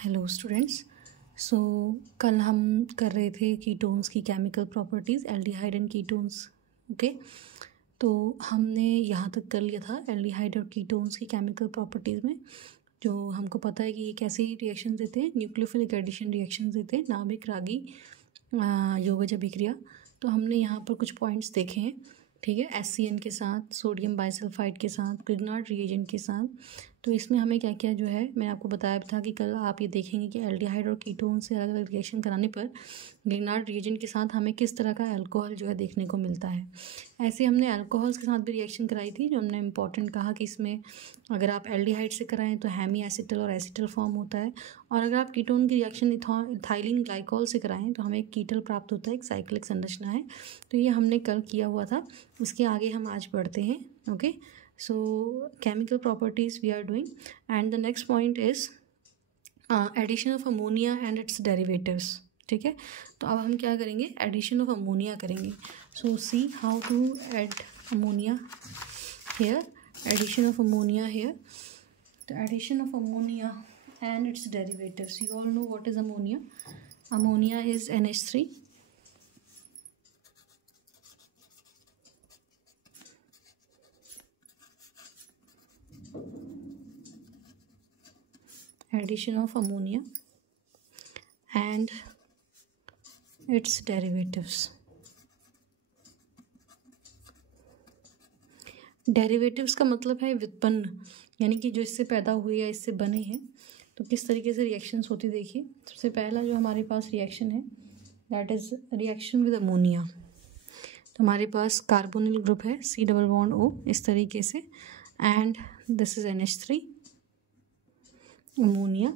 Hello students. सो कल हम कर रहे थे कीटोन्स की chemical properties, aldehyde and ketones. Okay, तो हमने यहाँ तक कर लिया था एल्डिहाइड और कीटोन्स की केमिकल प्रॉपर्टीज़ में। जो हमको पता है कि ये कैसे रिएक्शन देते हैं, न्यूक्लियोफिलिक एडिशन रिएक्शन देते हैं, नाभिक रागी यौगिक अभिक्रिया। तो हमने यहाँ पर कुछ पॉइंट्स देखे हैं, ठीक है। HCN के साथ, सोडियम बाइसल्फाइड के साथ, ग्रिग्नार्ड रिएजेंट के साथ। तो इसमें हमें क्या क्या जो है मैंने आपको बताया था कि कल आप ये देखेंगे कि एल्डिहाइड और कीटोन से अलग अलग रिएक्शन कराने पर ग्रिग्नार्ड रिएजेंट के साथ हमें किस तरह का अल्कोहल जो है देखने को मिलता है। ऐसे हमने अल्कोहल्स के साथ भी रिएक्शन कराई थी, जो हमने इंपॉर्टेंट कहा कि इसमें अगर आप एल्डिहाइड से कराएं तो हेमी एसिटल और एसिटल फॉर्म होता है, और अगर आप कीटोन की रिएक्शन इथाइलिन ग्लाइकॉल से कराएं तो हमें एक कीटल प्राप्त होता है, एक साइक्लिक संरचना है। तो ये हमने कल किया हुआ था, इसके आगे हम आज पढ़ते हैं। Okay, so chemical properties we are doing, and the next point is addition of ammonia and its derivatives। ठीक है, तो अब हम क्या करेंगे, एडिशन ऑफ अमोनिया करेंगे। So see how to add ammonia here, addition of ammonia here. तो addition of ammonia and its derivatives, you all know what is ammonia. Ammonia is NH3, addition of ammonia and its derivatives। Derivatives का मतलब है व्युत्पन्न, यानी कि जो इससे पैदा हुए या इससे बने हैं। तो किस तरीके से रिएक्शंस होती देखिए। सबसे पहला जो हमारे पास रिएक्शन है that is reaction with ammonia. तो हमारे पास कार्बोनिल ग्रुप है C डबल बॉन्ड O इस तरीके से, and this is NH3 ammonia.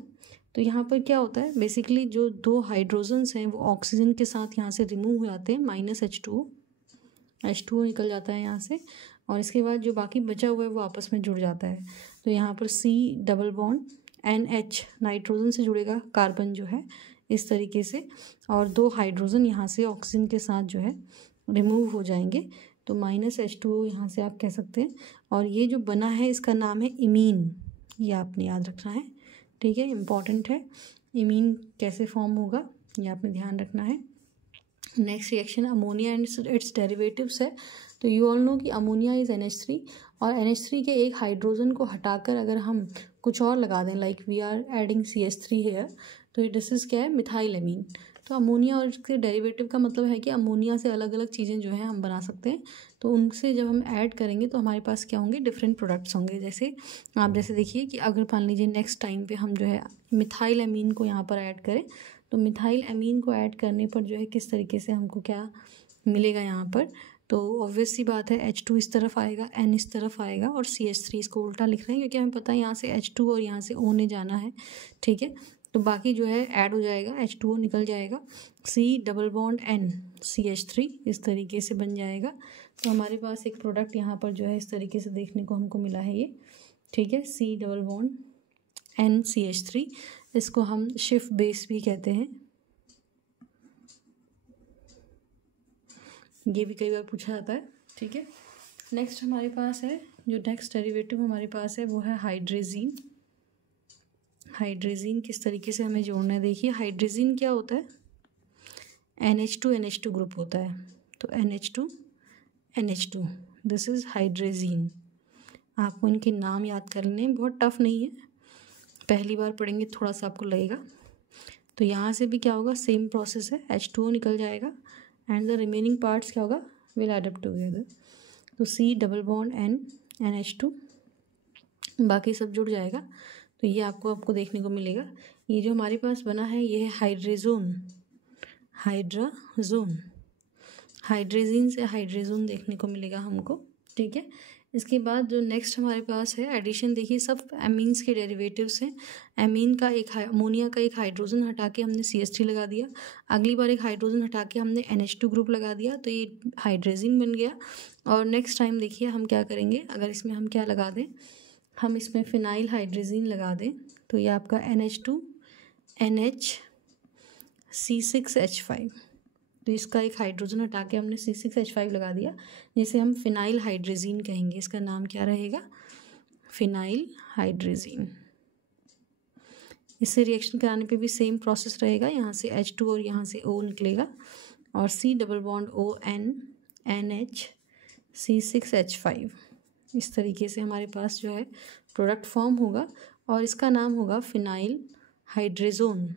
तो यहाँ पर क्या होता है, बेसिकली जो दो हाइड्रोजन्स हैं वो ऑक्सीजन के साथ यहाँ से रिमूव हो जाते हैं, -H2O निकल जाता है यहाँ से, और इसके बाद जो बाकी बचा हुआ है वो आपस में जुड़ जाता है। तो यहाँ पर C double bond NH nitrogen से जुड़ेगा कार्बन जो है इस तरीके से, और दो हाइड्रोजन यहाँ से ऑक्सीजन के साथ जो है रिमूव हो जाएंगे। तो -H2O यहाँ से आप कह सकते हैं, और ये जो बना है इसका नाम है इमीन, ये आपने याद रखना है, ठीक है, इम्पॉर्टेंट है। इमीन कैसे फॉर्म होगा ये आपने ध्यान रखना है। Next reaction ammonia and it's derivatives है। तो यू ऑल नो कि अमोनिया इज NH3, और NH3 के एक हाइड्रोजन को हटाकर अगर हम कुछ और लगा दें, like we are adding CH3 here, तो दिस इज क्या है, मिथाइल एमीन। तो अमोनिया और इसके डेरिवेटिव का मतलब है कि अमोनिया से अलग अलग चीज़ें जो हैं हम बना सकते हैं। तो उनसे जब हम ऐड करेंगे तो हमारे पास क्या होंगे, डिफरेंट प्रोडक्ट्स होंगे। जैसे आप देखिए कि अगर मान लीजिए नेक्स्ट टाइम पे हम जो है मिथाइल एमीन को यहाँ पर ऐड करें, तो मिथाइल एमीन को ऐड करने पर जो है किस तरीके से हमको क्या मिलेगा यहाँ पर। तो ऑब्वियस सी बात है H2 इस तरफ आएगा, N इस तरफ आएगा, और CH3 इसको उल्टा लिख रहे हैं क्योंकि हमें पता है यहाँ से H2 और यहाँ से O ने जाना है, ठीक है। तो बाकी जो है ऐड हो जाएगा, H2O निकल जाएगा, C double bond N CH3 इस तरीके से बन जाएगा। तो हमारे पास एक प्रोडक्ट यहाँ पर जो है इस तरीके से देखने को हमको मिला है ये, ठीक है, C double bond N CH3, इसको हम शिफ्ट बेस भी कहते हैं। ये भी कई बार पूछा जाता है, ठीक है। नेक्स्ट हमारे पास है, जो नेक्स्ट डेरिवेटिव हमारे पास है वो है हाइड्रेजीन। हाइड्रेजीन किस तरीके से हमें जोड़ना है, देखिए हाइड्रेजीन क्या होता है, NH2 ग्रुप होता है। तो NH2 दिस इज हाइड्रेजीन। आपको इनके नाम याद कर लेने, बहुत टफ नहीं है, पहली बार पढ़ेंगे थोड़ा सा आपको लगेगा। तो यहाँ से भी क्या होगा, सेम प्रोसेस है, H2O निकल जाएगा एंड द रिमेनिंग पार्ट्स क्या होगा, विल एड अप टुगेदर। तो C double bond N NH2, बाकी सब जुड़ जाएगा। तो ये आपको देखने को मिलेगा। ये जो हमारे पास बना है ये है हाइड्रेजीन हाइड्रेजीन से हाइड्रेजोन देखने को मिलेगा हमको, ठीक है। इसके बाद जो नेक्स्ट हमारे पास है एडिशन, देखिए सब एमीन्स के डेरिवेटिव्स हैं। एमीन का एक अमोनिया का एक हाइड्रोजन हटा के हमने CH3 लगा दिया, अगली बार एक हाइड्रोजन हटा के हमने NH2 ग्रुप लगा दिया, तो ये हाइड्रेजीन बन गया। और नेक्स्ट टाइम देखिए हम क्या करेंगे, अगर इसमें हम क्या लगा दें, हम इसमें फिनाइल हाइड्रेजीन लगा दें, तो ये आपका NH2 NH C6H5, तो इसका एक हाइड्रोजन हटा के हमने C6H5 लगा दिया, जिसे हम फिनाइल हाइड्रेजीन कहेंगे। इसका नाम क्या रहेगा, फिनाइल हाइड्रेजीन। इससे रिएक्शन कराने पे भी सेम प्रोसेस रहेगा, यहाँ से H2 और यहाँ से O निकलेगा और C double bond ON NH C6H5, इस तरीके से हमारे पास जो है प्रोडक्ट फॉर्म होगा और इसका नाम होगा फिनाइल हाइड्रेजोन।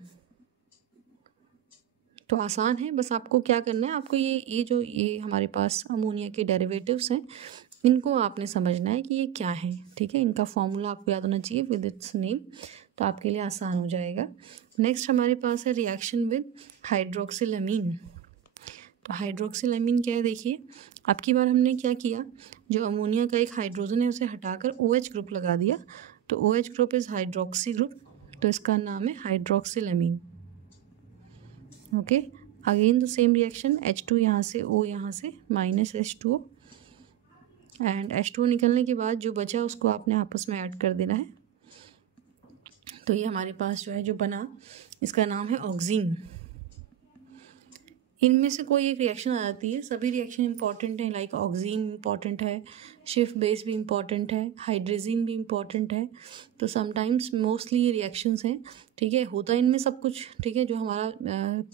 तो आसान है, बस आपको क्या करना है, आपको ये हमारे पास अमोनिया के डेरिवेटिव्स हैं, इनको आपने समझना है कि ये क्या है, ठीक है। इनका फॉर्मूला आपको याद होना चाहिए विद इट्स नेम, तो आपके लिए आसान हो जाएगा। नेक्स्ट हमारे पास है रिएक्शन विद हाइड्रोक्सिलमीन। तो हाइड्रोक्सिलमीन क्या है, देखिए अब की बार हमने क्या किया, जो अमोनिया का एक हाइड्रोजन है उसे हटाकर OH ग्रुप लगा दिया, तो OH group is hydroxy group, तो इसका नाम है hydroxylamine. Okay, again the same reaction, H2 यहाँ से O यहाँ से माइनस H2O, एंड H2O निकलने के बाद जो बचा उसको आपने आपस में ऐड कर देना है। तो ये हमारे पास जो है जो बना, इसका नाम है ऑक्सीन। इनमें से कोई एक रिएक्शन आ जाती है, सभी रिएक्शन इंपॉर्टेंट हैं, लाइक ऑक्सीन इंपॉर्टेंट है, शिफ्ट बेस भी इंपॉर्टेंट है, हाइड्रोजीन भी इंपॉर्टेंट है। तो समटाइम्स मोस्टली ये रिएक्शंस हैं, ठीक है, होता है इनमें सब कुछ, ठीक है, जो हमारा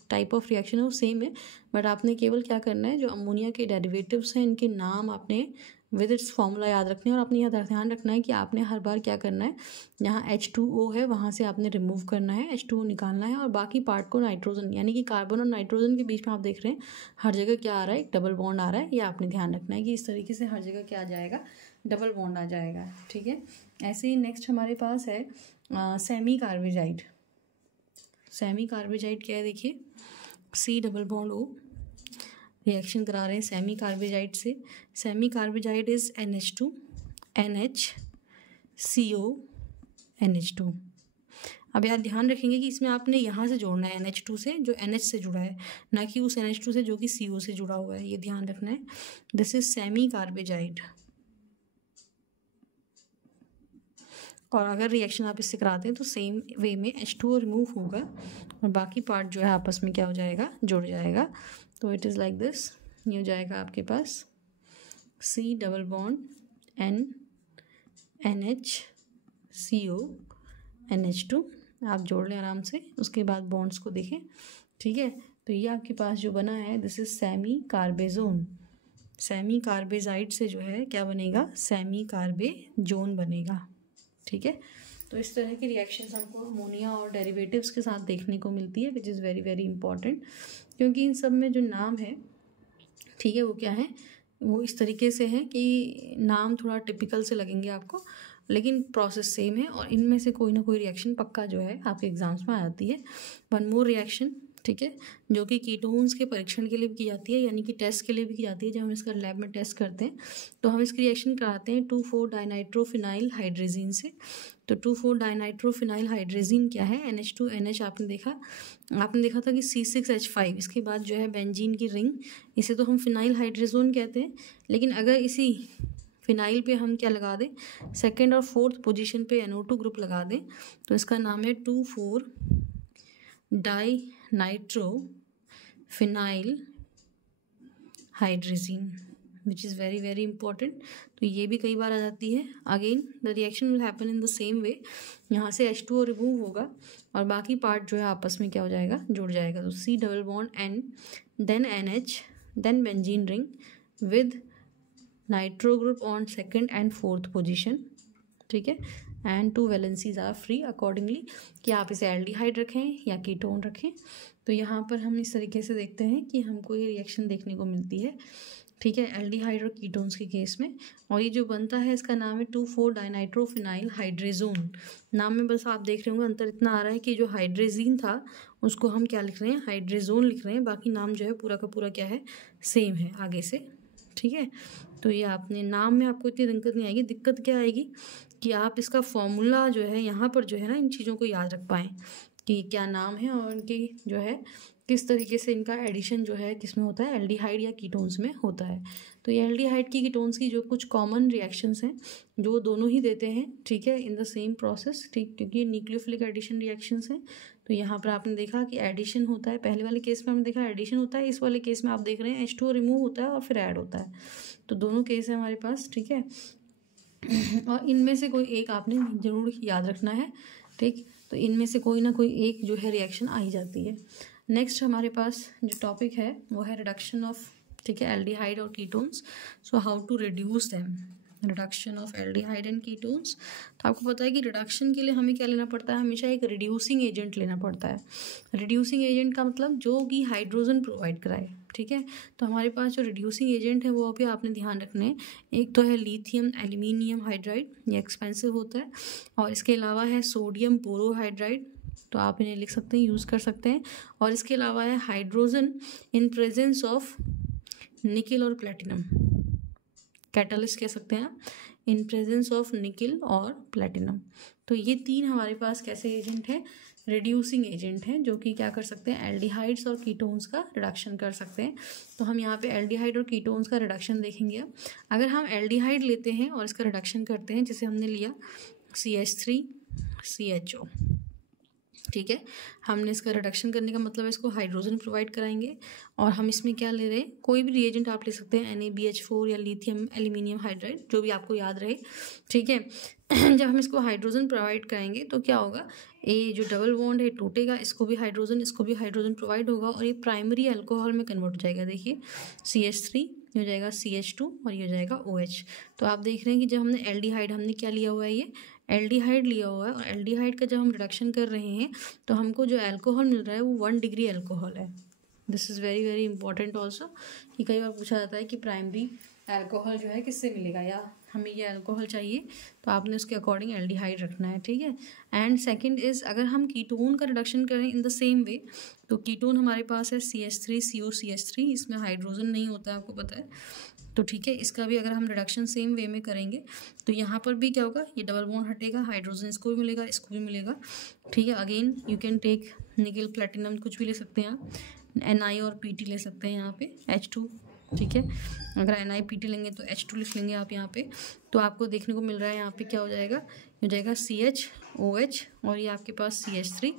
टाइप ऑफ रिएक्शन है वो सेम है, बट आपने केवल क्या करना है, जो अमोनिया के डेरिवेटिव्स हैं इनके नाम आपने विद इट्स फॉर्मूला याद रखने हैं, और आपने यह ध्यान रखना है कि आपने हर बार क्या करना है, जहाँ H2O है वहाँ से आपने रिमूव करना है, H2O निकालना है, और बाकी पार्ट को नाइट्रोजन, यानी कि कार्बन और नाइट्रोजन के बीच में आप देख रहे हैं हर जगह क्या आ रहा है, एक डबल बॉन्ड आ रहा है, ये आपने ध्यान रखना है कि इस तरीके से हर जगह क्या आ जाएगा, डबल बॉन्ड आ जाएगा, ठीक है। ऐसे ही नेक्स्ट हमारे पास है सेमी कार्बेजाइड। सेमी कार्बेजाइड क्या है, देखिए C double bond O, reaction करा रहे हैं सेमी कार्बेजाइड से। Semi carbazide is NH2 NH CO NH2। अब यार ध्यान रखेंगे कि इसमें आपने यहाँ से जोड़ना है NH2 से, जो NH से जुड़ा है, ना कि उस NH2 से जो कि CO से जुड़ा हुआ है, ये ध्यान रखना है। This is semi carbazide. और अगर रिएक्शन आप इससे कराते हैं तो सेम वे में H2O रिमूव होगा और बाकी पार्ट जो है आपस में क्या हो जाएगा, जुड़ जाएगा। तो इट इज़ लाइक दिस, ये हो जाएगा आपके पास C double bond N NH CO NH2, आप जोड़ लें आराम से, उसके बाद बॉन्ड्स को देखें, ठीक है। तो ये आपके पास जो बना है this is semi carbazone. Semi carbazide से जो है क्या बनेगा, सेमी कार्बेजोन बनेगा, ठीक है। तो इस तरह की रिएक्शंस हमको अमोनिया और डेरिवेटिव्स के साथ देखने को मिलती है, विच इज़ वेरी वेरी इंपॉर्टेंट, क्योंकि इन सब में जो नाम है, ठीक है, वो क्या है, वो इस तरीके से है कि नाम थोड़ा टिपिकल से लगेंगे आपको, लेकिन प्रोसेस सेम है, और इनमें से कोई ना कोई रिएक्शन पक्का जो है आपके एग्जाम्स में आ जाती है। वन मोर रिएक्शन, ठीक है, जो कि कीटोन्स के परीक्षण के लिए भी की जाती है, यानी कि टेस्ट के लिए भी की जाती है। जब हम इसका लैब में टेस्ट करते हैं तो हम इसकी रिएक्शन कराते हैं 2,4-डाइनाइट्रोफिनाइल हाइड्रेजीन से। तो 2,4-डाइनाइट्रोफिनाइल हाइड्रेजीन क्या है, NH2NH आपने देखा था कि C6H5, इसके बाद जो है बेंजीन की रिंग, इसे तो हम फिनाइल हाइड्रेजोन कहते हैं, लेकिन अगर इसी फिनाइल पे हम क्या लगा दें, सेकेंड और फोर्थ पोजीशन पे NO2 ग्रुप लगा दें, तो इसका नाम है 2,4-डाइनाइट्रोफिनाइल hydrazine, which is very very important. तो ये भी कई बार आ जाती है। Again the reaction will happen in the same way, यहाँ से H2O रिमूव होगा और बाकी पार्ट जो है आपस में क्या हो जाएगा, जुड़ जाएगा। तो C double bond N then NH then benzene ring with nitro group on second and fourth position, ठीक है, and 2 valencies are free accordingly, कि आप इसे एल्डिहाइड रखें या कीटोन रखें। तो यहाँ पर हम इस तरीके से देखते हैं कि हमको ये रिएक्शन देखने को मिलती है, ठीक है, एल्डिहाइड और कीटोन्स के केस में। और ये जो बनता है इसका नाम है 2,4-डाइनाइट्रोफिनाइल हाइड्रेजोन। नाम में बस आप देख रहे होंगे अंतर इतना आ रहा है कि जो हाइड्रेजीन था उसको हम क्या लिख रहे हैं, हाइड्रेजोन लिख रहे हैं, बाकी नाम जो है पूरा का पूरा क्या है, सेम है आगे से, ठीक है। तो ये आपने नाम में आपको इतनी दिक्कत नहीं आएगी। दिक्कत क्या आएगी कि आप इसका फॉर्मूला जो है यहाँ पर जो है ना, इन चीज़ों को याद रख पाएँ कि क्या नाम है और उनकी जो है किस तरीके से इनका एडिशन जो है किस में होता है, एल्डिहाइड या कीटोन्स में होता है। तो ये एल्डिहाइड की कीटोन्स की जो कुछ कॉमन रिएक्शंस हैं जो दोनों ही देते हैं, ठीक है, इन द सेम प्रोसेस, ठीक, क्योंकि ये न्यूक्लियोफिलिक एडिशन रिएक्शंस हैं। तो यहाँ पर आपने देखा कि एडिशन होता है, पहले वाले केस में हमने देखा एडिशन होता है, इस वाले केस में आप देख रहे हैं H2O रिमूव होता है और फिर ऐड होता है। तो दोनों केस है हमारे पास, ठीक है, और इनमें से कोई एक आपने जरूर याद रखना है, ठीक। तो इनमें से कोई ना कोई एक जो है रिएक्शन आ ही जाती है। नेक्स्ट हमारे पास जो टॉपिक है वो है रिडक्शन ऑफ, ठीक है, एल्डिहाइड और ketones. So how to reduce them, reduction of aldehyde and ketones. तो आपको पता है कि रिडक्शन के लिए हमें क्या लेना पड़ता है, हमेशा एक रिड्यूसिंग एजेंट लेना पड़ता है। रिड्यूसिंग एजेंट का मतलब जो कि हाइड्रोजन प्रोवाइड कराए, ठीक है। तो हमारे पास जो रिड्यूसिंग एजेंट है वो अभी आपने ध्यान रखने हैं। एक तो है लिथियम एल्यूमिनियम हाइड्राइड, ये एक्सपेंसिव होता है, और इसके अलावा है सोडियम बोरोहाइड्राइड, तो आप इन्हें लिख सकते हैं, यूज़ कर सकते हैं। और इसके अलावा है hydrogen in presence of nickel और प्लेटिनम, कैटलिस्ट कह सकते हैं इन प्रेजेंस ऑफ निकिल और प्लेटिनम। तो ये तीन हमारे पास कैसे एजेंट हैं, रिड्यूसिंग एजेंट हैं, जो कि क्या कर सकते हैं, एल्डिहाइड्स और कीटोन्स का रिडक्शन कर सकते हैं। तो हम यहाँ पे एल्डिहाइड और कीटोन्स का रिडक्शन देखेंगे। अब अगर हम एल्डिहाइड लेते हैं और इसका रिडक्शन करते हैं, जैसे हमने लिया CH3CHO, ठीक है, हमने इसका रिडक्शन करने का मतलब है इसको हाइड्रोजन प्रोवाइड कराएंगे, और हम इसमें क्या ले रहे हैं, कोई भी रिएजेंट आप ले सकते हैं, NaBH4 या लिथियम एल्यूमिनियम हाइड्राइड, जो भी आपको याद रहे, ठीक है। जब हम इसको हाइड्रोजन प्रोवाइड कराएंगे तो क्या होगा, ये जो डबल बॉन्ड है टूटेगा, इसको भी हाइड्रोजन प्रोवाइड होगा, और ये प्राइमरी अल्कोहल में कन्वर्ट हो जाएगा। देखिए CH3 हो जाएगा CH2 और ये हो जाएगा OH। तो आप देख रहे हैं कि जब हमने एल्डिहाइड, हमने क्या लिया हुआ है, ये एल्डिहाइड लिया हुआ है, और एल्डिहाइड का जब हम रिडक्शन कर रहे हैं तो हमको जो अल्कोहल मिल रहा है वो 1 डिग्री अल्कोहल है। This is very very important also, कि कई बार पूछा जाता है कि प्राइमरी अल्कोहल जो है किससे मिलेगा, या हमें ये अल्कोहल चाहिए, तो आपने उसके अकॉर्डिंग एल्डिहाइड रखना है, ठीक है। एंड सेकंड इज़, अगर हम कीटोन का रिडक्शन करें इन द सेम वे, तो कीटोन हमारे पास है CH3COCH3, इसमें हाइड्रोजन नहीं होता है, आपको पता है, तो ठीक है। इसका भी अगर हम रिडक्शन सेम वे में करेंगे तो यहाँ पर भी क्या होगा, ये डबल बॉन्ड हटेगा, हाइड्रोजन इसको भी मिलेगा, इसको भी मिलेगा, ठीक है। Again you can take nickel platinum, कुछ भी ले सकते हैं आप, Ni और Pt ले सकते हैं यहाँ पे, H2, ठीक है। अगर NiPt लेंगे तो H2 लिख लेंगे आप यहाँ पे, तो आपको देखने को मिल रहा है यहाँ पे क्या हो जाएगा, हो जाएगा CHOH, और ये आपके पास CH3,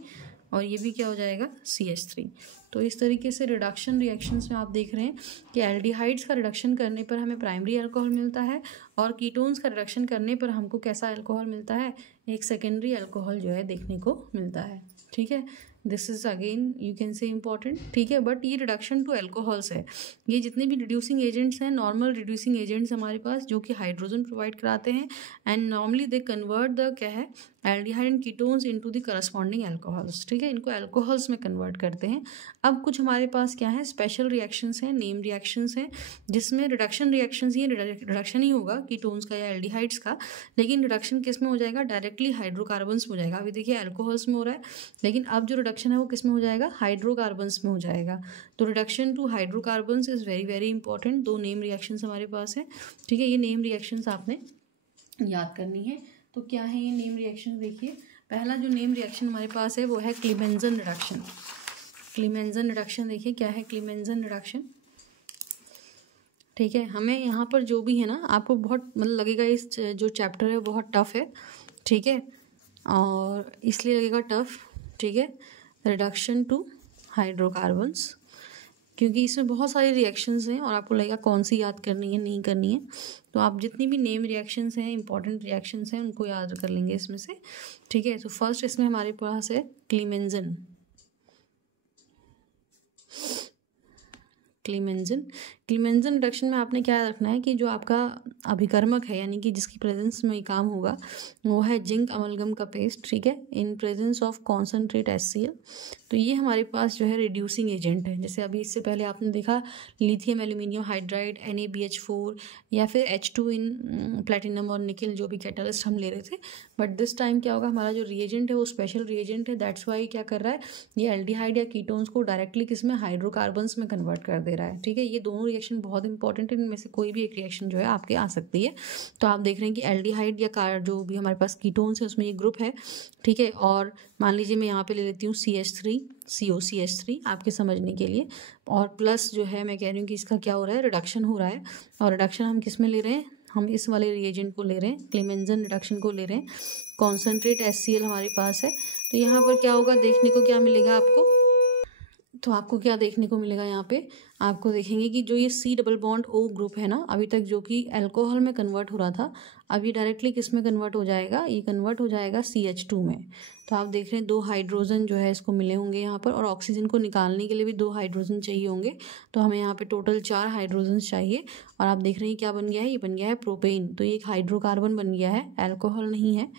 और ये भी क्या हो जाएगा CH3। तो इस तरीके से रिडक्शन रिएक्शंस में आप देख रहे हैं कि एल्डिहाइड्स का रिडक्शन करने पर हमें प्राइमरी अल्कोहल मिलता है, और कीटोन्स का रिडक्शन करने पर हमको कैसा अल्कोहल मिलता है, एक सेकेंडरी अल्कोहल जो है देखने को मिलता है, ठीक है। This is again you can say important, ठीक है। बट ये रिडक्शन टू अल्कोहल्स है, ये जितने भी रिड्यूसिंग एजेंट्स हैं, नॉर्मल रिड्यूसिंग एजेंट्स हमारे पास जो कि हाइड्रोजन प्रोवाइड कराते हैं, and normally they convert the क्या है, aldehyde and ketones into the corresponding alcohols, ठीक है, इनको अल्कोहल्स में कन्वर्ट करते हैं। अब कुछ हमारे पास क्या है, स्पेशल रिएक्शंस हैं, नेम रिएक्शंस हैं, जिसमें रिडक्शन रिएक्शंस, ये रिडक्शन ही होगा कीटोन्स का या एल्डिहाइड्स का, लेकिन रिडक्शन किस में हो जाएगा, डायरेक्टली हाइड्रोकार्बन्स में हो जाएगा। अभी देखिए अल्कोहल्स में हो रहा है, लेकिन अब जो रिडक्शन है वो किस में हो जाएगा, हाइड्रोकार्बन्स में हो जाएगा। तो reduction to hydrocarbons is very very important. 2 name reactions हमारे पास है, ठीक है। ये नेम रिएक्शंस आपने याद करनी है। तो क्या है ये नेम रिएक्शन, देखिए पहला जो नेम रिएक्शन हमारे पास है वो है क्लीमेंजन रिडक्शन। क्लीमेंजन रिडक्शन देखिए क्या है, क्लीमेंजन रिडक्शन, ठीक है। हमें यहाँ पर जो भी है ना, आपको बहुत मतलब लगेगा इस जो चैप्टर है बहुत टफ है, ठीक है, और इसलिए लगेगा टफ, ठीक है। रिडक्शन टू हाइड्रोकार्बन्स, क्योंकि इसमें बहुत सारी रिएक्शंस हैं और आपको लगेगा कौन सी याद करनी है नहीं करनी है, तो आप जितनी भी नेम रिएक्शंस हैं, इंपॉर्टेंट रिएक्शंस हैं, उनको याद कर लेंगे इसमें से, ठीक है। तो फर्स्ट इसमें हमारे पास है क्लीमेंजन। क्लीमेंजन रिडक्शन में आपने क्या रखना है कि जो आपका अभिकर्मक है, यानी कि जिसकी प्रेजेंस में ये काम होगा, वो है जिंक अमलगम का पेस्ट, ठीक है, इन प्रेजेंस ऑफ कॉन्सेंट्रेट HCl। तो ये हमारे पास जो है रिड्यूसिंग एजेंट है। जैसे अभी इससे पहले आपने देखा लिथियम एल्यूमिनियम हाइड्राइड, NaBH4 या फिर H2 इन प्लेटिनम और निकिल, जो भी कैटलिस्ट हम ले रहे थे। बट दिस टाइम क्या होगा, हमारा जो रिएजेंट है वो स्पेशल रिएजेंट है, दैट्स वाई क्या कर रहा है, ये एल्डिहाइड या कीटोन्स को डायरेक्टली किस में, हाइड्रोकार्बन्स में कन्वर्ट कर दे रहा है, ठीक है। ये दोनों रिएक्शन बहुत इंपॉर्टेंट है, इनमें से कोई भी एक रिएक्शन जो है आपके आ सकती है। तो आप देख रहे हैं कि एल्डिहाइड या जो भी हमारे पास कीटोन्स है उसमें ये ग्रुप है, ठीक है। और मान लीजिए मैं यहाँ पे ले लेती हूँ CH3 आपके समझने के लिए, और प्लस जो है मैं कह रही हूँ कि इसका क्या हो रहा है, रिडक्शन हो रहा है, और रिडक्शन हम किस में ले रहे हैं, हम इस वाले रिएजेंट को ले रहे हैं, क्लीमेंजन रिडक्शन को ले रहे हैं। कॉन्सेंट्रेट HCl हमारे पास है, तो यहाँ पर क्या होगा, देखने को क्या मिलेगा आपको, तो आपको क्या देखने को मिलेगा यहाँ पे, आपको देखेंगे कि जो ये C double bond O group है ना, अभी तक जो कि अल्कोहल में कन्वर्ट हो रहा था, अब ये डायरेक्टली किस में कन्वर्ट हो जाएगा, ये कन्वर्ट हो जाएगा CH2 में। तो आप देख रहे हैं 2 हाइड्रोजन जो है इसको मिले होंगे यहाँ पर, और ऑक्सीजन को निकालने के लिए भी 2 हाइड्रोजन चाहिए होंगे। तो हमें यहाँ पे टोटल 4 हाइड्रोजन चाहिए, और आप देख रहे हैं क्या बन गया है, ये बन गया है प्रोपेन। तो ये एक हाइड्रोकार्बन बन गया है, अल्कोहल नहीं है,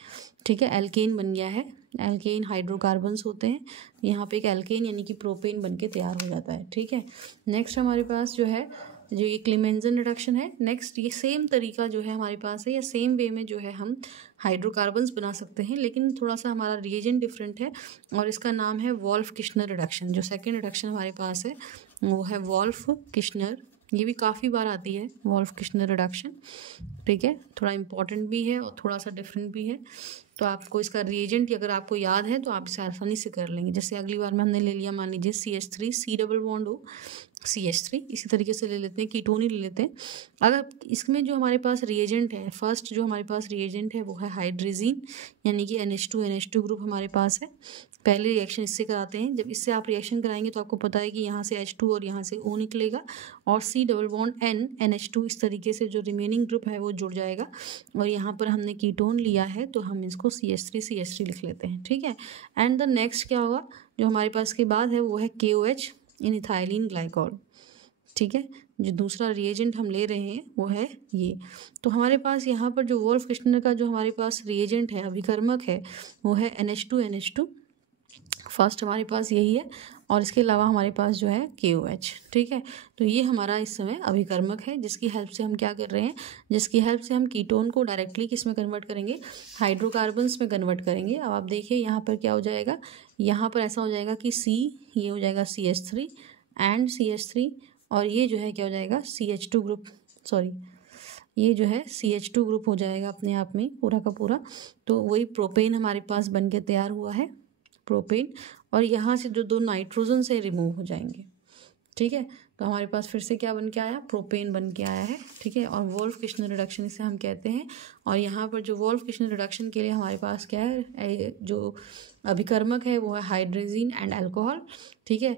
ठीक है, एल्केन बन गया है। एल्केन हाइड्रोकार्बन्स होते हैं, यहाँ पे एक एल्केन यानी कि प्रोपेन बन के तैयार हो जाता है, ठीक है। नेक्स्ट हमारे पास जो है, जो ये क्लेमेंजन रिडक्शन है, नेक्स्ट ये सेम तरीका जो है हमारे पास है, या सेम वे में जो है हम हाइड्रोकार्बन्स बना सकते हैं, लेकिन थोड़ा सा हमारा रिएजेंट डिफरेंट है, और इसका नाम है वॉल्फ किश्नर रिडक्शन। जो सेकेंड रिडक्शन हमारे पास है वो है वॉल्फ किश्नर, ये भी काफ़ी बार आती है वॉल्फ किश्नर रिडक्शन, ठीक है। थोड़ा इंपॉर्टेंट भी है और थोड़ा सा डिफरेंट भी है। तो आपको इसका रिएजेंट अगर आपको याद है तो आप इसे आसानी से कर लेंगे। जैसे अगली बार में हमने ले लिया, मान लीजिए CH3, C डबल बॉन्ड हो CH3, इसी तरीके से ले लेते हैं, कीटोन ही ले लेते हैं। अगर इसमें जो हमारे पास रिएजेंट है, फर्स्ट जो हमारे पास रिएजेंट है वो है हाइड्रेजीन, यानी कि NH2 ग्रुप हमारे पास है। पहले रिएक्शन इससे कराते हैं, जब इससे आप रिएक्शन कराएंगे तो आपको पता है कि यहाँ से H2 और यहाँ से O निकलेगा, और C double bond N NH2 इस तरीके से जो रिमेनिंग ग्रुप है वो जुड़ जाएगा, और यहाँ पर हमने कीटोन लिया है तो हम इसको CH3 लिख लेते हैं, ठीक है। एंड द नेक्स्ट क्या होगा जो हमारे पास के बाद है वो है KOH इन इथाइलिन ग्लाइकॉल, ठीक है। जो दूसरा रिएजेंट हम ले रहे हैं वो है ये। तो हमारे पास यहाँ पर जो वॉल्फ किश्नर का जो हमारे पास रिएजेंट है, अभिकर्मक है, वो है NH2 फर्स्ट हमारे पास यही है, और इसके अलावा हमारे पास जो है KOH, ठीक है। तो ये हमारा इस समय अभिकर्मक है, जिसकी हेल्प से हम क्या कर रहे हैं, जिसकी हेल्प से हम कीटोन को डायरेक्टली किस में कन्वर्ट करेंगे, हाइड्रोकार्बन्स में कन्वर्ट करेंगे। अब आप देखिए यहाँ पर क्या हो जाएगा, यहाँ पर ऐसा हो जाएगा कि C ये हो जाएगा CH3 एंड CH3, और ये जो है क्या हो जाएगा CH2 ग्रुप, सॉरी ये जो है CH2 ग्रुप हो जाएगा अपने आप में पूरा का पूरा। तो वही प्रोपेन हमारे पास बन के तैयार हुआ है, प्रोपेन, और यहाँ से जो 2 नाइट्रोजन से रिमूव हो जाएंगे, ठीक है। तो हमारे पास फिर से क्या बन के आया, प्रोपेन बन के आया है, ठीक है। और वॉल्फ किश्नर रिडक्शन इसे हम कहते हैं। और यहाँ पर जो वॉल्फ किश्नर रिडक्शन के लिए हमारे पास क्या है, जो अभिकर्मक है वो है हाइड्रोजीन एंड अल्कोहल, ठीक है।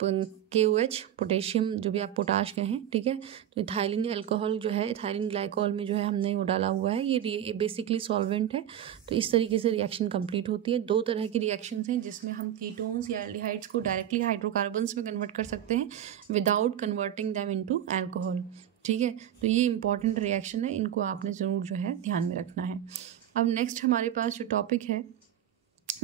KOH पोटेशियम, जो भी आप पोटाश कहें, ठीक है। तो इथाइलिन अल्कोहल जो है, इथाइलिन ग्लाइकॉल में जो है हमने वो डाला हुआ है, ये बेसिकली सॉल्वेंट है। तो इस तरीके से रिएक्शन कंप्लीट होती है। 2 तरह की रिएक्शंस हैं जिसमें हम कीटोन्स या एल्डिहाइड्स को डायरेक्टली हाइड्रोकार्बन्स में कन्वर्ट कर सकते हैं without converting them into alcohol, ठीक है। तो ये इंपॉर्टेंट रिएक्शन है, इनको आपने ज़रूर जो है ध्यान में रखना है। अब नेक्स्ट हमारे पास जो टॉपिक है,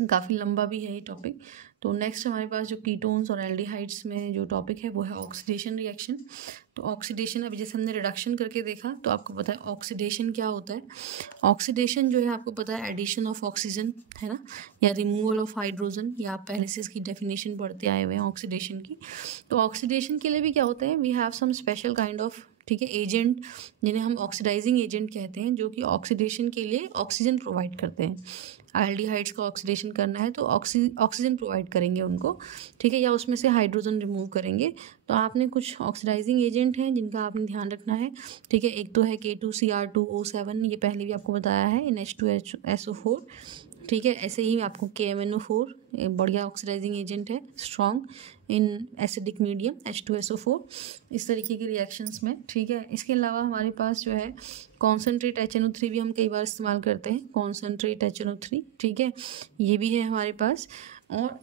काफ़ी लंबा भी है ये टॉपिक। तो नेक्स्ट हमारे पास जो कीटोन्स और एल्डिहाइड्स में जो टॉपिक है वो है ऑक्सीडेशन रिएक्शन। तो ऑक्सीडेशन, अभी जैसे हमने रिडक्शन करके देखा तो आपको पता है ऑक्सीडेशन क्या होता है। ऑक्सीडेशन जो है आपको पता है एडिशन ऑफ ऑक्सीजन, है ना, या रिमूवल ऑफ हाइड्रोजन, या आप पहले से इसकी डेफिनेशन पढ़ते आए हुए हैं ऑक्सीडेशन की। तो ऑक्सीडेशन के लिए भी क्या होता है, we have some special kind of, ठीक है, एजेंट, जिन्हें हम ऑक्सीडाइजिंग एजेंट कहते हैं, जो कि ऑक्सीडेशन के लिए ऑक्सीजन प्रोवाइड करते हैं। एल्डिहाइड्स का ऑक्सीडेशन करना है तो ऑक्सीजन प्रोवाइड करेंगे उनको, ठीक है, या उसमें से हाइड्रोजन रिमूव करेंगे। तो आपने कुछ ऑक्सीडाइजिंग एजेंट हैं जिनका आपने ध्यान रखना है, ठीक है। एक तो है K2Cr2O7, ये पहले भी आपको बताया है, NH2SO4, ठीक है। ऐसे ही आपको KMNO4 बढ़िया ऑक्सीडाइजिंग एजेंट है, strong in acidic medium H2SO4, इस तरीके की रिएक्शंस में, ठीक है। इसके अलावा हमारे पास जो है कॉन्सेंट्रेट HNO3 भी हम कई बार इस्तेमाल करते हैं, कॉन्सेंट्रेट HNO3, ठीक है, ये भी है हमारे पास। और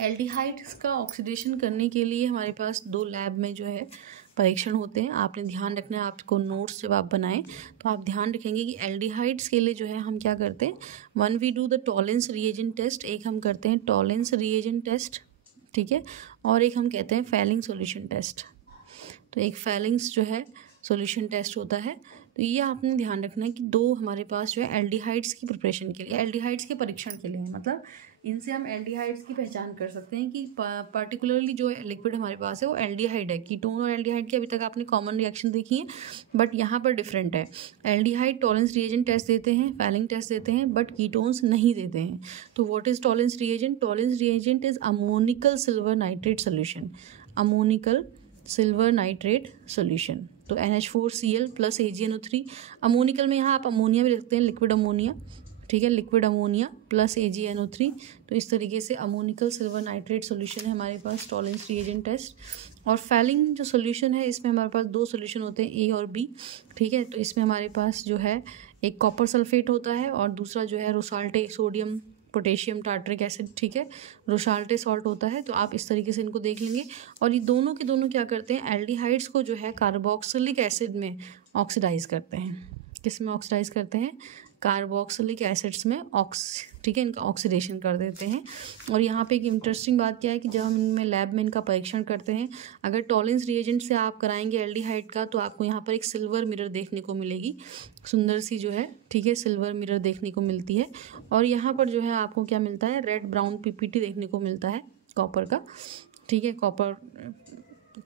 एल्डिहाइड्स का ऑक्सीडेशन करने के लिए हमारे पास 2 लैब में जो है परीक्षण होते हैं। आपने ध्यान रखना है, आपको नोट्स जब आप बनाएं तो आप ध्यान रखेंगे कि एल्डिहाइड्स के लिए जो है हम क्या करते हैं, 1 we do the Tollens reagent test, एक हम करते हैं टॉलेंस रिएजेंट टेस्ट, ठीक है, और एक हम कहते हैं फैलिंग सॉल्यूशन टेस्ट। तो एक फैलिंग्स जो है सॉल्यूशन टेस्ट होता है। तो ये आपने ध्यान रखना है कि 2 हमारे पास जो है एल्डिहाइड्स की प्रिपरेशन के लिए, एल्डिहाइड्स के परीक्षण के लिए, मतलब इनसे हम एल्डिहाइड्स की पहचान कर सकते हैं कि पर्टिकुलरली जो लिक्विड हमारे पास है वो एल्डिहाइड है। कीटोन और एल्डिहाइड की अभी तक आपने कॉमन रिएक्शन देखी है, बट यहाँ पर डिफरेंट है। एल्डिहाइड टॉलेंस रिएजेंट टेस्ट देते हैं, फैलिंग टेस्ट देते हैं, बट कीटोन्स नहीं देते हैं। तो what is Tollens reagent? Tollens reagent is ammoniacal silver nitrate solution, ammoniacal silver nitrate solution. तो NH4Cl प्लस AgNO3, अमोनिकल में यहाँ आप अमोनिया भी रखते हैं, लिक्विड अमोनिया, ठीक है, लिक्विड अमोनिया प्लस AgNO3। तो इस तरीके से अमोनिकल सिल्वर नाइट्रेट सोल्यूशन है हमारे पास टॉलेंस रिएजेंट टेस्ट। और फैलिंग जो सोल्यूशन है इसमें हमारे पास दो सोल्यूशन होते हैं, A और B। ठीक है, तो इसमें हमारे पास जो है एक कॉपर सल्फेट होता है और दूसरा जो है रोसाल्टे सोडियम पोटेशियम टार्टरिक एसिड, ठीक है, रोसाल्टे सॉल्ट होता है। तो आप इस तरीके से इनको देख लेंगे। और ये दोनों के दोनों क्या करते हैं, एल्डिहाइड्स को जो है कार्बोक्सिलिक एसिड में ऑक्सीडाइज करते हैं। किस में ऑक्सीडाइज करते हैं, कार्बोक्सिलिक एसिड्स में ठीक है, इनका ऑक्सीडेशन कर देते हैं। और यहाँ पे एक इंटरेस्टिंग बात क्या है कि जब हम इनमें लैब में इनका परीक्षण करते हैं, अगर टॉलेंस रिएजेंट से आप कराएंगे एल्डिहाइड का, तो आपको यहाँ पर एक सिल्वर मिरर देखने को मिलेगी, सुंदर सी जो है, ठीक है, सिल्वर मिरर देखने को मिलती है। और यहाँ पर जो है आपको क्या मिलता है, रेड ब्राउन PPT देखने को मिलता है कॉपर का, ठीक है, कॉपर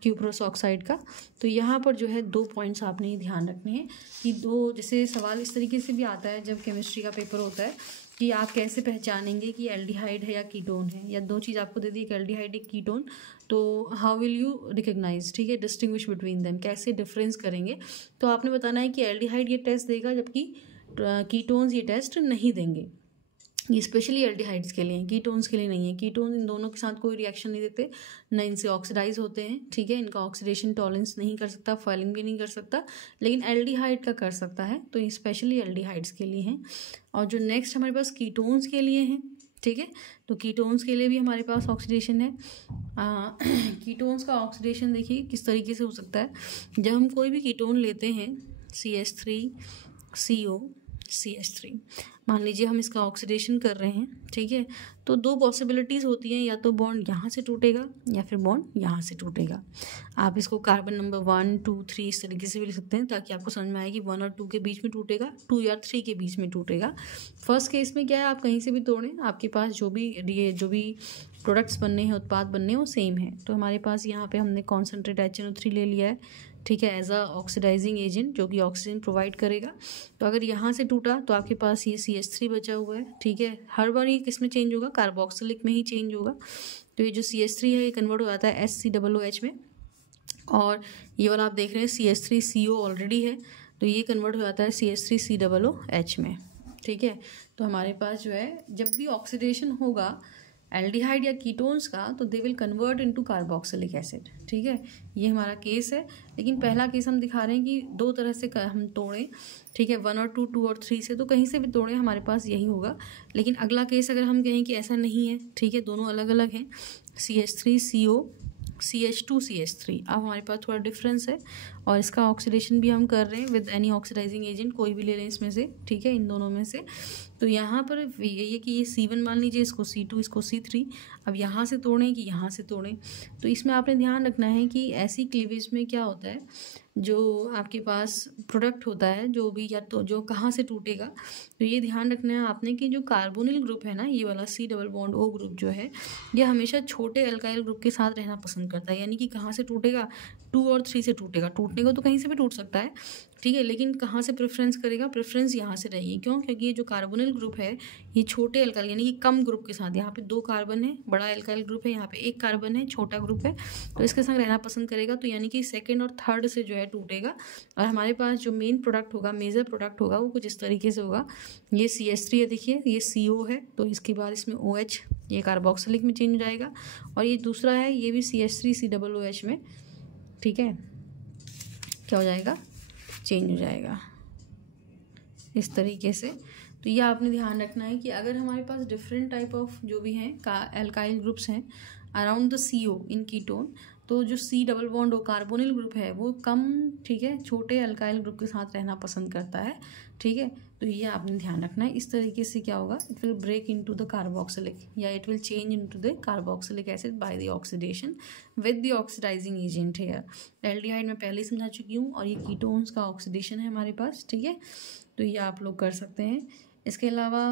क्यूप्रस ऑक्साइड का। तो यहाँ पर जो है 2 पॉइंट्स आपने ये ध्यान रखने हैं कि दो, जैसे सवाल इस तरीके से भी आता है जब केमिस्ट्री का पेपर होता है कि आप कैसे पहचानेंगे कि एल्डिहाइड है या कीटोन है, या दो चीज़ आपको दे दी, एक एल्डिहाइड एक कीटोन, तो हाउ विल यू रिकग्नाइज, ठीक है, डिस्टिंग्विश बिटवीन देम, कैसे डिफरेंस करेंगे। तो आपने बताना है कि एल्डिहाइड ये टेस्ट देगा जबकि कीटोन्स ये टेस्ट नहीं देंगे। ये स्पेशली एल्डिहाइड्स के लिए, कीटोन्स के लिए नहीं है। कीटोन इन दोनों के साथ कोई रिएक्शन नहीं देते, न इनसे ऑक्सीडाइज होते हैं, ठीक है, इनका ऑक्सीडेशन टॉलरेंस नहीं कर सकता, फॉइलिंग भी नहीं कर सकता, लेकिन एल्डिहाइड का कर सकता है। तो ये स्पेशली एल्डिहाइड्स के लिए हैं। और जो नेक्स्ट हमारे पास कीटोन्स के लिए हैं, ठीक है, तो कीटोन्स के लिए भी हमारे पास ऑक्सीडेशन है। कीटोन्स का ऑक्सीडेशन देखिए किस तरीके से हो सकता है। जब हम कोई भी कीटोन लेते हैं, CH3CO CH3, मान लीजिए हम इसका ऑक्सीडेशन कर रहे हैं, ठीक है, तो दो पॉसिबिलिटीज़ होती हैं, या तो बॉन्ड यहाँ से टूटेगा या फिर बॉन्ड यहाँ से टूटेगा। आप इसको कार्बन नंबर 1, 2, 3 इस तरीके से भी लिख सकते हैं, ताकि आपको समझ में आए कि 1 और 2 के बीच में टूटेगा, 2 या 3 के बीच में टूटेगा। फर्स्ट केस में क्या है, आप कहीं से भी तोड़ें, आपके पास जो भी प्रोडक्ट्स बनने हैं, उत्पाद बनने हैं, वो सेम है। तो हमारे पास यहाँ पे हमने कॉन्सेंट्रेट HNO3 ले लिया है, ठीक है, एज अ ऑक्सीडाइजिंग एजेंट जो कि ऑक्सीजन प्रोवाइड करेगा। तो अगर यहाँ से टूटा तो आपके पास ये CH3 बचा हुआ है, ठीक है। हर बार ये किस में चेंज होगा, कार्बोक्सिलिक में ही चेंज होगा। तो ये जो CH3 है ये कन्वर्ट हो जाता है HCOOH में, और ये वाला आप देख रहे हैं CH3CO ऑलरेडी है, तो ये कन्वर्ट हो जाता है CH3COOH में, ठीक है। तो हमारे पास जो है जब भी ऑक्सीडेशन होगा एल्डिहाइड या कीटोन्स का, तो they will convert into carboxylic acid, ठीक है। ये हमारा केस है, लेकिन पहला केस हम दिखा रहे हैं कि दो तरह से हम तोड़ें, ठीक है, 1 और 2, 2 और 3 से, तो कहीं से भी तोड़ें हमारे पास यही होगा। लेकिन अगला केस अगर हम कहें कि ऐसा नहीं है, ठीक है, दोनों अलग अलग हैं, CH3CO CH2 CH3, अब हमारे पास थोड़ा डिफरेंस है, और इसका ऑक्सीडेशन भी हम कर रहे हैं विद एनी ऑक्सीडाइजिंग एजेंट, कोई भी ले लें इसमें से, ठीक है, इन दोनों में से। तो यहाँ पर यही है कि ये C1 मान लीजिए, इसको C2, इसको C3। अब यहाँ से तोड़ें कि यहाँ से तोड़ें, तो इसमें आपने ध्यान रखना है कि ऐसी क्लीवेज में क्या होता है, जो आपके पास प्रोडक्ट होता है जो भी, या तो जो कहाँ से टूटेगा, तो ये ध्यान रखना है आपने कि जो कार्बोनिल ग्रुप है ना, ये वाला C double bond O group जो है, ये हमेशा छोटे अल्काइल ग्रुप के साथ रहना पसंद करता है। यानी कि कहाँ से टूटेगा, 2 और 3 से टूटेगा। टूटने को तो कहीं से भी टूट सकता है, ठीक है, लेकिन कहाँ से प्रेफरेंस करेगा, प्रेफरेंस यहाँ से रहेगी। क्यों, क्योंकि ये जो कार्बोनिल ग्रुप है ये छोटे अल्काइल यानी कि कम ग्रुप के साथ, यहाँ पे 2 कार्बन है, बड़ा अल्काइल ग्रुप है, यहाँ पे 1 कार्बन है, छोटा ग्रुप है, तो इसके संग रहना पसंद करेगा। तो यानी कि सेकंड और थर्ड से जो है टूटेगा। और हमारे पास जो मेन प्रोडक्ट होगा, मेजर प्रोडक्ट होगा, वो कुछ इस तरीके से होगा। ये CH3 है, देखिए ये CO है, तो इसके बाद इसमें OH, ये कार्बोक्सिलिक में चेंज हो जाएगा। और ये दूसरा है, ये भी CH3COOH में, ठीक है, क्या हो जाएगा, चेंज हो जाएगा इस तरीके से। तो ये आपने ध्यान रखना है कि अगर हमारे पास डिफरेंट टाइप ऑफ जो भी हैं एल्काइल ग्रुप्स हैं around the CO in ketone, तो जो C डबल बॉन्ड हो कार्बोनिल ग्रुप है वो कम, ठीक है, छोटे अल्काइल ग्रुप के साथ रहना पसंद करता है, ठीक है। तो ये आपने ध्यान रखना है। इस तरीके से क्या होगा, it will break into the carboxylic, या it will change into the carboxylic acid by the oxidation with the oxidizing agent here. Aldehyde मैं पहले ही समझा चुकी हूँ, और ये कीटोन्स का ऑक्सीडेशन है हमारे पास, ठीक है। तो ये आप लोग कर सकते हैं। इसके अलावा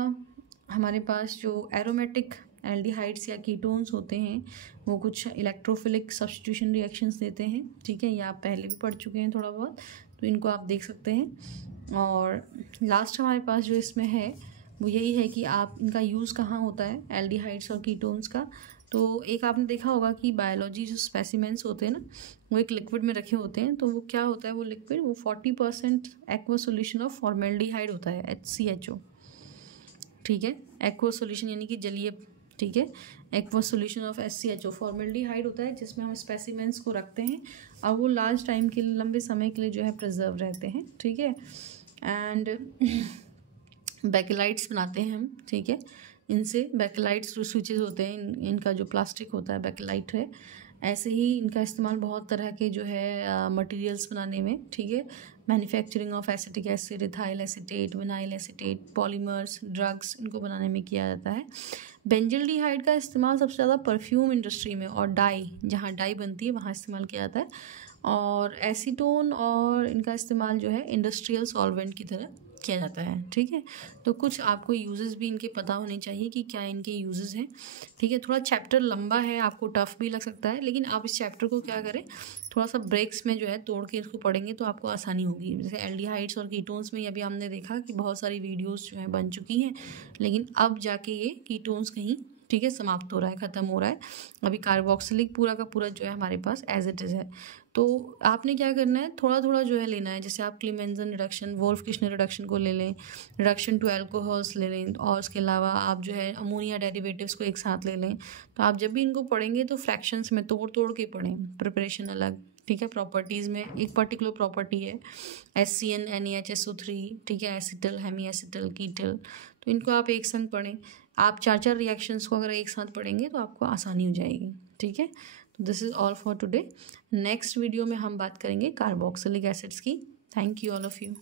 हमारे पास जो एरोमेटिक एल्डिहाइड्स या कीटोन्स होते हैं वो कुछ इलेक्ट्रोफिलिक सब्स्टिट्यूशन रिएक्शंस देते हैं, ठीक है, ये आप पहले भी पढ़ चुके हैं थोड़ा बहुत, तो इनको आप देख सकते हैं। और लास्ट हमारे पास जो इसमें है वो यही है कि आप इनका यूज़ कहाँ होता है, एल्डिहाइड्स और कीटोन्स का। तो एक आपने देखा होगा कि बायोलॉजी जो स्पेसिमेंट्स होते हैं ना, वो एक लिक्विड में रखे होते हैं, तो वो क्या होता है, वो लिक्विड वो 40% एक्वा सोल्यूशन ऑफ फॉर्मेल्डिहाइड होता है, HCHO, ठीक है। एक्वस सॉल्यूशन यानी कि जलीय, ठीक है। Aqueous solution of SCHO formaldehyde होता है जिसमें हम स्पेसिमेंट्स को रखते हैं और वो लार्ज टाइम के लिए, लंबे समय के लिए जो है प्रिजर्व रहते हैं, ठीक है। एंड बेकेलाइट्स बनाते हैं हम, ठीक है। इनसे बेकेलाइट्स जो स्विचेस होते हैं, इनका जो प्लास्टिक होता है बेकेलाइट है। ऐसे ही इनका इस्तेमाल बहुत तरह के जो है मटेरियल्स बनाने में, ठीक है। Manufacturing of acetic acid, ethyl acetate, vinyl acetate, polymers, drugs, इनको बनाने में किया जाता है। बेंजिल्डिहाइड का इस्तेमाल सबसे ज़्यादा परफ्यूम इंडस्ट्री में और डाई, जहाँ डाई बनती है वहाँ इस्तेमाल किया जाता है। और एसीटोन और इनका इस्तेमाल जो है इंडस्ट्रियल सॉल्वेंट की तरह किया जाता है, ठीक है। तो कुछ आपको यूजेस भी इनके पता होने चाहिए कि क्या इनके यूजेस हैं, ठीक है। थोड़ा चैप्टर लंबा है, आपको टफ भी लग सकता है, लेकिन आप इस चैप्टर को क्या करें, थोड़ा सा ब्रेक्स में जो है तोड़ के इसको पढ़ेंगे तो आपको आसानी होगी। जैसे एल्डिहाइड्स और कीटोन्स में अभी हमने देखा कि बहुत सारी वीडियोस जो है बन चुकी हैं, लेकिन अब जाके ये कीटोन्स कहीं, ठीक है, समाप्त हो रहा है, ख़त्म हो रहा है। अभी कार्बोक्सिलिक पूरा का पूरा जो है हमारे पास एज इट इज़ है। तो आपने क्या करना है, थोड़ा थोड़ा जो है लेना है। जैसे आप क्लीमेंजन रिडक्शन, वोल्फ किश्नर रिडक्शन को ले लें, रिडक्शन टू एल्कोहल्स ले लें, और उसके अलावा आप जो है अमोनिया डेरिवेटिव्स को एक साथ ले लें। तो आप जब भी इनको पढ़ेंगे तो फ्रैक्शंस में तोड़ तोड़ के पढ़ें, प्रिपरेशन अलग, ठीक है। प्रॉपर्टीज़ में एक पर्टिकुलर प्रॉपर्टी है SCN NaHSO3, ठीक है, एसिटल, हेमी एसिटल, कीटल, तो इनको आप एक संग पढ़ें। आप 4-4 रिएक्शंस को अगर एक साथ पढ़ेंगे तो आपको आसानी हो जाएगी, ठीक है। तो this is all for today. Next video में हम बात करेंगे कार्बोक्सिलिक एसिड्स की। Thank you all of you.